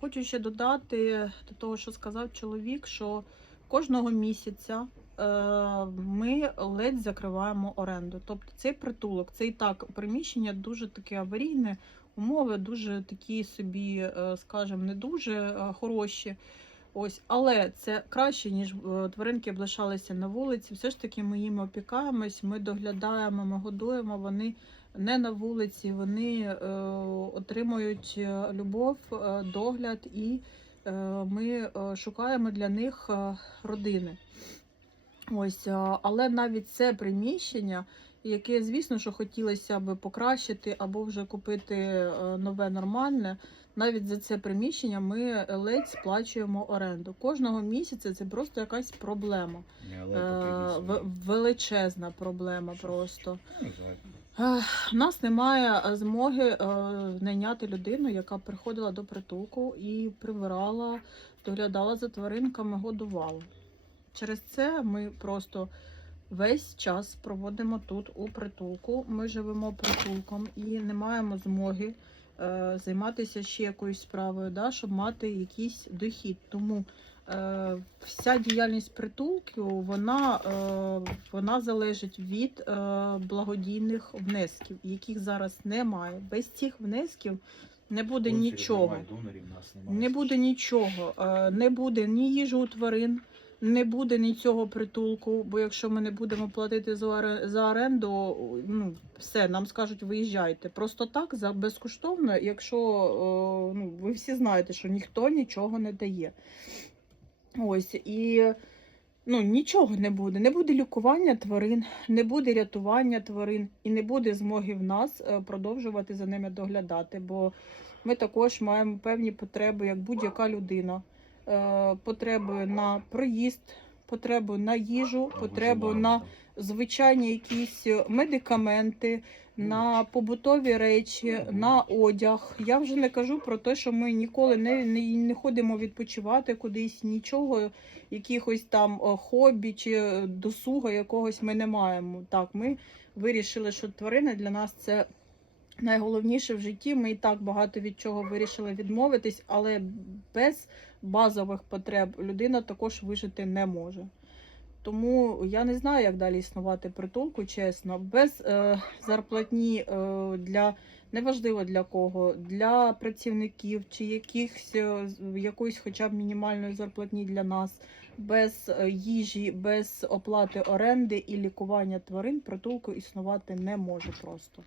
Хочу ще додати до того, що сказав чоловік, що кожного місяця е, ми ледь закриваємо оренду. Тобто цей притулок, це і так приміщення дуже таке аварійне, умови дуже такі собі, е, скажімо, не дуже е, хороші. Ось, але це краще, ніж е, тваринки б лишалися на вулиці. Все ж таки ми їм опікаємось, ми доглядаємо, ми годуємо. Вони не на вулиці, вони е, отримують е, любов, е, догляд, і е, ми шукаємо для них родини. Ось, але навіть це приміщення, яке, звісно, що хотілося б покращити або вже купити е, нове нормальне. Навіть за це приміщення ми ледь сплачуємо оренду. Кожного місяця це просто якась проблема. Е, величезна проблема просто. Ну, У нас немає е, змоги е, найняти людину, яка приходила до притулку і прибирала, доглядала за тваринками, годувала. Через це ми просто весь час проводимо тут у притулку. Ми живемо притулком і не маємо змоги е, займатися ще якоюсь справою, да, щоб мати якийсь дохід. Тому е, вся діяльність притулків вона, е, вона залежить від е, благодійних внесків, яких зараз немає. Без цих внесків не буде Спонсорів нічого. немає, донорів нас немає. Не буде нічого. Е, Не буде ні їжі у тварин, не буде ні цього притулку. Бо якщо ми не будемо платити за оренду, ну все, нам скажуть, виїжджайте. Просто так, за безкоштовно, якщо е, ну, ви всі знаєте, що ніхто нічого не дає. Ось і. Ну, нічого не буде. Не буде лікування тварин, не буде рятування тварин і не буде змоги в нас е, продовжувати за ними доглядати. Бо ми також маємо певні потреби, як будь-яка людина. Е, Потреби на проїзд, потребу на їжу, потребу на звичайні якісь медикаменти, на побутові речі, на одяг. Я вже не кажу про те, що ми ніколи не, не, не ходимо відпочивати кудись, нічого, якихось там е, хобі чи досуга якогось ми не маємо. Так, ми вирішили, що тварини для нас це найголовніше в житті. Ми і так багато від чого вирішили відмовитись, але без базових потреб людина також вижити не може. Тому я не знаю, як далі існувати притулку, чесно. Без е, зарплатні е, для неважливо для кого, для працівників чи якихось е, якоїсь хоча б мінімальної зарплатні для нас, без е, їжі, без оплати оренди і лікування тварин притулку існувати не може просто.